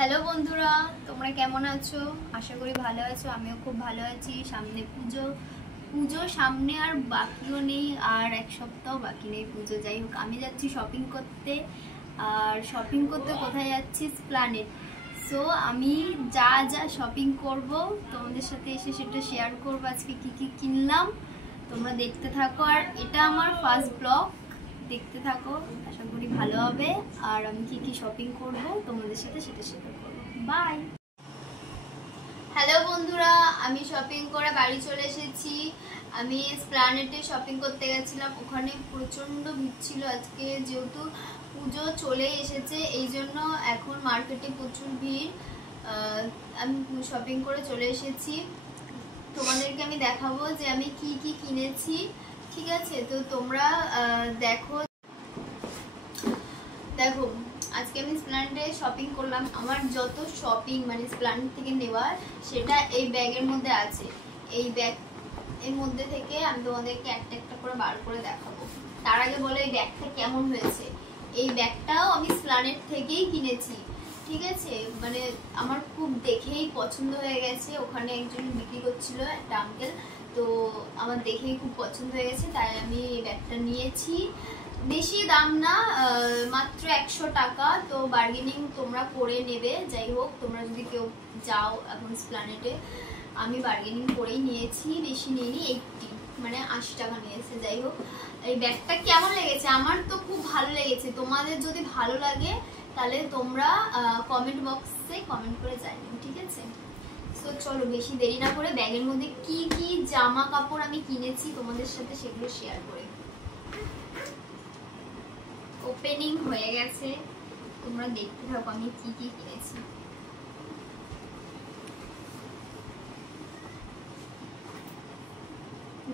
Hello বন্ধুরা, তোমরা কেমন আছো? আশা করি ভালো আছো। আমিও খুব ভালো আছি। সামনে পুজো পুজো সামনে, আর বাকিও নেই, আর এক সপ্তাহ বাকি নেই পুজো। যাই হোক, আমি যাচ্ছি শপিং করতে। আর শপিং করতে কোথায় যাচ্ছি? এসপ্ল্যানেড। সো আমি যা যা শপিং করব তোমাদের সাথে এসে সেটা শেয়ার করবো। আজকে কি কি কিনলাম তোমরা দেখতে থাকো। আর এটা আমার ফার্স্ট ব্লগ, দেখতে থাকো, আশা করি ভালো হবে। আর আমি কি কি শপিং করব তোমাদের সাথে সেটা শেয়ার করবো। বাই। হ্যালো বন্ধুরা, আমি শপিং করে বাড়ি চলে এসেছি। আমি এসপ্ল্যানেডে শপিং করতে গেছিলাম, ওখানে প্রচন্ড ভিড় ছিল আজকে, যেহেতু পুজো চলে এসেছে এই জন্য এখন মার্কেটে প্রচুর ভিড়। আমি শপিং করে চলে এসেছি, তোমাদেরকে আমি দেখাবো যে আমি কি কি কিনেছি। ঠিক আছে, তো তোমরা দেখো। আজকে আমি এসপ্ল্যানেডে শপিং করলাম। আমার যত শপিং মানে এসপ্ল্যানেড থেকে নেওয়ার সেটা এই ব্যাগের মধ্যে আছে। এই ব্যাগ এর মধ্যে থেকে আমি তোমাদেরকে একটা একটা করে বার করে দেখাবো। তার আগে বলো এই ব্যাগটা কেমন হয়েছে। এই ব্যাগটাও আমি এসপ্ল্যানেড থেকেই কিনেছি। ঠিক আছে, মানে আমার খুব দেখেই পছন্দ হয়ে গেছে। ওখানে একজন বিক্রি করছিল, একটা আঙ্কেল, তো আমার দেখেই খুব পছন্দ হয়ে গেছে, তাই আমি এই ব্যাগটা নিয়েছি। বেশি দাম না, মাত্র 100 টাকা। তো বার্গেনিং তোমরা করে নেবে। যাই হোক, তোমরা যদি কেউ যাও এখন এসপ্ল্যানেডে, আমি বার্গেনিং করেই নিয়েছি, বেশি নিইনি, 80 মানে 80 টাকা নিয়েছে। যাই হোক, এই ব্যাগটা কেমন লেগেছে? আমার তো খুব ভালো লেগেছে। তোমাদের যদি ভালো লাগে তাহলে তোমরা কমেন্ট বক্সে কমেন্ট করে জানিও, ঠিক আছে? তো চলো বেশি দেরি না করে ব্যাগের মধ্যে কি কি জামা কাপড় আমি কিনেছি তোমাদের সাথে সেগুলো শেয়ার করি। ওপেনিং হয়ে গেছে, তোমরা দেখতে থাকো আমি কি কি কিনেছি।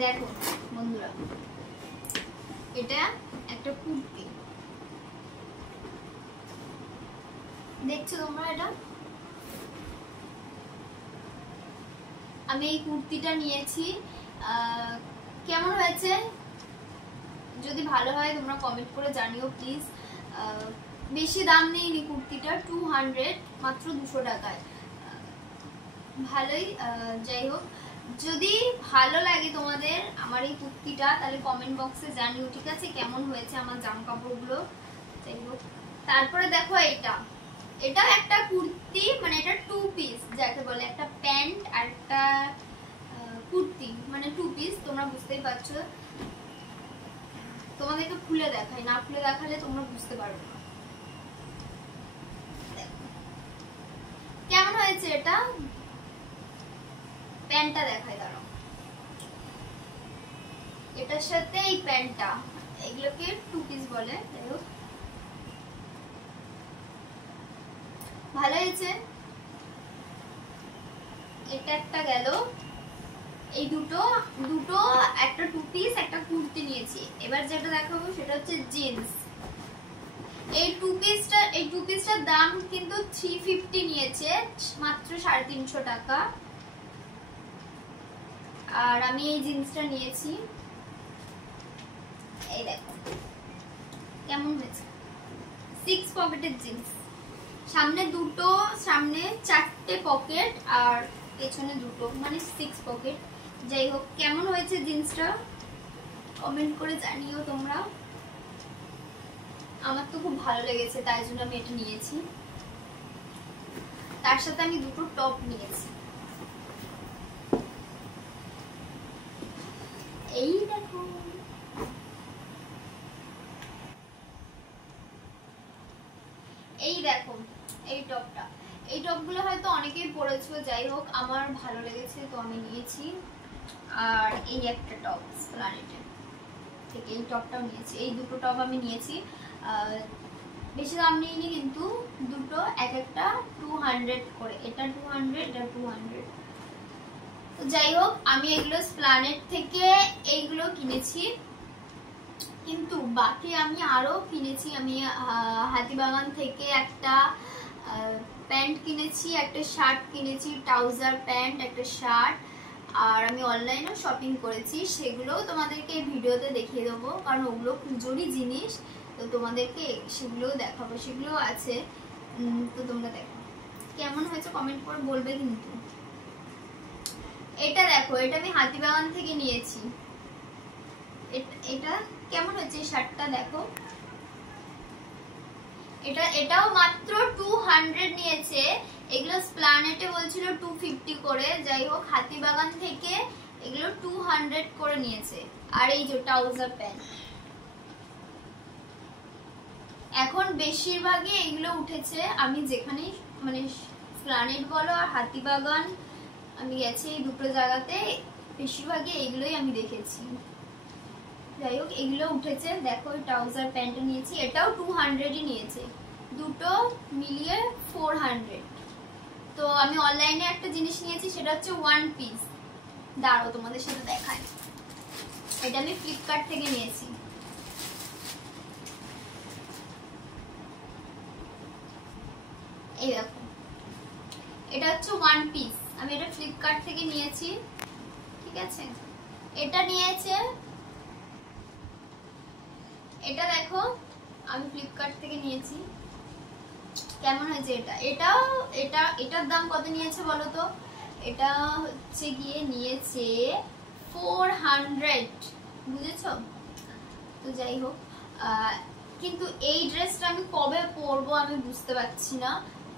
দেখো বন্ধুরা, এটা একটা কুর্তি, দেখছো তোমরা? এটা আমি এই কুর্তিটা নিয়েছি। কেমন হয়েছে? যদি ভালো হয় তোমরা কমেন্ট করে জানিও প্লিজ। বেশি দাম নেই কুর্তিটা, 200, মাত্র 200 টাকায়, ভালোই। যাই হোক, যদি ভালো লাগে তোমাদের আমার এই কুর্তিটা তাহলে কমেন্ট বক্সে জানিও, ঠিক আছে, কেমন হয়েছে আমার জামা কাপড়গুলো। যাই হোক, তারপরে দেখো এটা একটা কুর্তি, মানে এটা 2 পিস যাকে বলে, একটা প্যান্ট আর একটা কুর্তি, মানে 2 পিস, তোমরা বুঝতেই পারছো। তোমাদেরকে খুলে দেখাই, না খুলে দেখালে তোমরা বুঝতে পারবে না। কেমন হয়েছে এটা? প্যান্টটা দেখাই, দাঁড়াও। এটার সাথে এই প্যান্টটা, এগুলোকে 2 পিস বলে। যাই হোক, ভালো হয়েছে। এটা একটা গেল, এই দুটো একটা 2 পিস একটা কুর্তি নিয়েছি। এবার যেটা দেখাবো সেটা হচ্ছে জিন্স। এই 2 পিসটার দাম কিন্তু 350 নিয়েছে, মাত্র 350 টাকা। আর আমি এই জিন্সটা নিয়েছি, এই দেখো কেমন হয়েছে। 6 পকেটের জিন্স, সামনে 4টে পকেট আর পেছনে 2টো, মানে 6 পকেট। যাই হোক, কেমন হয়েছে জিন্সটা কমেন্ট করে জানিও তোমরা। আমার তো খুব ভালো লেগেছে, তাই জন্য আমি এটা নিয়েছি। তার সাথে আমি 2টো টপ নিয়েছি। এই দেখো, এই টপগুলো হয়তো অনেকেই পরেছো। যাই হোক, আমার ভালো লেগেছে তো আমি নিয়েছি। আর এই একটা টপ এসপ্ল্যানেডে থেকে, এই টপটাও নিয়েছি। এই 2টো টপ আমি নিয়েছি, বেশি দাম নিইনি, কিন্তু দুটো এক একটা 200 করে, এটা 200, এটা 200। তো যাই হোক, আমি এগুলো এসপ্ল্যানেড থেকে এইগুলো কিনেছি, কিন্তু বাকি আমি আরো কিনেছি। আমি হাতিবাগান থেকে একটা প্যান্ট কিনেছি, একটা শার্ট কিনেছি, ট্রাউজার প্যান্ট, একটা শার্ট। আর আমি অনলাইনেও শপিং করেছি, সেগুলোও তোমাদেরকে ভিডিওতে দেখিয়ে দেবো, কারণ ওগুলো পুজোরই জিনিস, তো তোমাদেরকে সেগুলোও দেখাবো, সেগুলোও আছে। তো তোমরা দেখো। কেমন হয়েছে কমেন্ট করে বলবে কিন্তু। এটা দেখো, এটা আমি হাতিবাগান থেকে নিয়েছি। এটা কেমন হয়েছে শার্টটা দেখো। এটাও মাত্র 200 নিয়েছে। এগুলো স্প্ল্যানেটে বলছিল 250 করে, যাই হোক হাতিবাগান থেকে এগুলো 200 করে নিয়েছে। আর এই যে ট্রাউজার প্যান্ট, এখন বেশিরভাগই এগুলো উঠেছে। আমি যেখানে মানে স্প্ল্যানেট বলো আর হাতিবাগান আমি গেছি, এই দুটো জায়গাতে বেশিরভাগই এগুলোই আমি দেখেছি। যাই হোক এগুলো উঠেছে। দেখো ট্রাউজার প্যান্টটা নিয়েছি, এটাও 200ই নিয়েছে, দুটো মিলিয়ে 400। তো আমি অনলাইনে একটা জিনিস নিয়েছি, সেটা হচ্ছে ওয়ান পিস। দাঁড়াও তোমাদের সাথে দেখাই। এটা আমি ফ্লিপকার্ট থেকে নিয়েছি। এই দেখো, এটা হচ্ছে ওয়ান পিস, আমি এটা ফ্লিপকার্ট থেকে নিয়েছি, ঠিক আছে। এটা নিয়েছে, এটা দেখো আমি ফ্লিপকার্ট থেকে নিয়েছি। কেমন হয়েছে এটা? এটার দাম কত নিয়েছে বলো তো? এটা হচ্ছে গিয়ে নিয়েছে 400, বুঝেছো? তো যাই হোক, কিন্তু এই ড্রেসটা আমি কবে পরবো আমি বুঝতে পারছি না।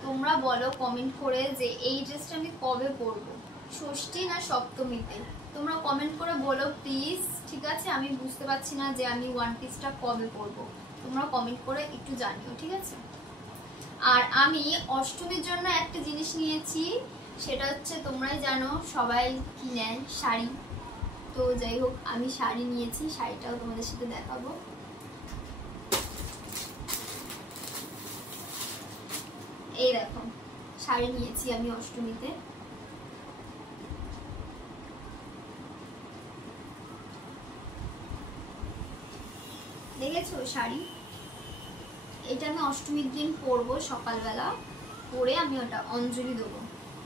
তোমরা বলো কমেন্ট করে যে এই ড্রেসটা আমি কবে পরবো, ষষ্ঠী না সপ্তমীতে। তোমরা কমেন্ট করে বলো প্লিজ, ঠিক আছে? আমি বুঝতে পারছি না যে আমি ওয়ান পিসটা কবে পরবো। তোমরা কমেন্ট করে একটু জানিও, ঠিক আছে? আর আমি অষ্টমীর জন্য একটা জিনিস নিয়েছি, সেটা হচ্ছে তোমরাই জানো সবাই কি নেয়, শাড়ি। তো যাই হোক আমি শাড়ি নিয়েছি, শাড়িটাও তোমাদের সাথে দেখাবো। এই দেখো শাড়ি নিয়েছি আমি অষ্টমীতে। দেখেছো শাড়ি? এটা আমি অষ্টমীর দিন পরবো, সকালবেলা পরে আমি ওটা অঞ্জলি দেবো।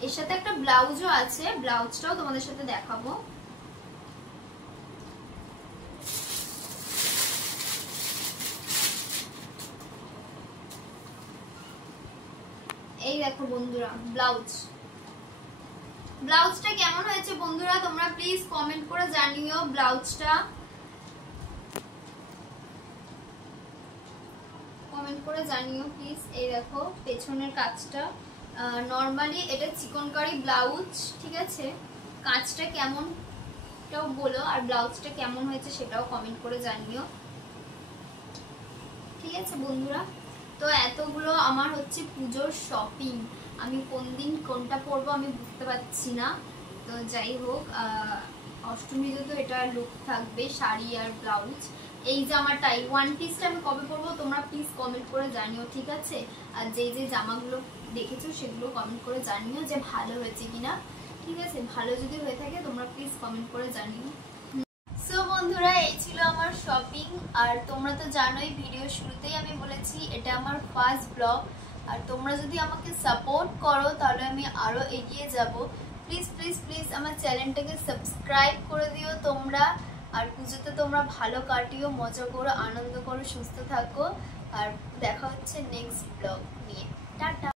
এর সাথে একটা ব্লাউজও আছে, ব্লাউজটাও তোমাদের সাথে দেখাবো। এই দেখো বন্ধুরা ব্লাউজটা কেমন হয়েছে বন্ধুরা তোমরা প্লিজ কমেন্ট করে জানিও। ব্লাউজটা কমেন্ট করে জানিও প্লিজ। এই দেখো পেছনের কাজটা, নর্মালি এটা চিকনকারি ব্লাউজ, ঠিক আছে। কাজটা কেমন এটাও বলো, আর ব্লাউজটা কেমন হয়েছে সেটাও কমেন্ট করে জানিও, ঠিক আছে বন্ধুরা। তো এতগুলো আমার হচ্ছে পুজোর শপিং, আমি কোন দিন কোনটা পরবো আমি বুঝতে পারছি না। তো যাই হোক অষ্টমীতে তো এটা লুক থাকবে, শাড়ি আর ব্লাউজ। এই জামাটাই ওয়ান পিসটা আমি কবে পরবো তোমরা প্লিজ কমেন্ট করে জানিও, ঠিক আছে। আর যে জামাগুলো দেখেছো সেগুলো কমেন্ট করে জানিও যে ভালো হয়েছে কিনা, ঠিক আছে। ভালো যদি হয়ে থাকে তোমরা প্লিজ কমেন্ট করে জানিও। সো বন্ধুরা এই ছিল আমার শপিং। আর তোমরা তো জানোই ভিডিও শুরুতেই আমি বলেছি এটা আমার ফার্স্ট ব্লগ। আর তোমরা যদি আমাকে সাপোর্ট করো তাহলে আমি আরো এগিয়ে যাব। প্লিজ প্লিজ প্লিজ আমার চ্যানেলটাকে সাবস্ক্রাইব করে দিও তোমরা। আর পুজোতে তোমরা ভালো কাটিও, মজা করো, আনন্দ করো, সুস্থ থাকো। আর দেখা হচ্ছে নেক্সট ব্লগ নিয়ে। টাটা।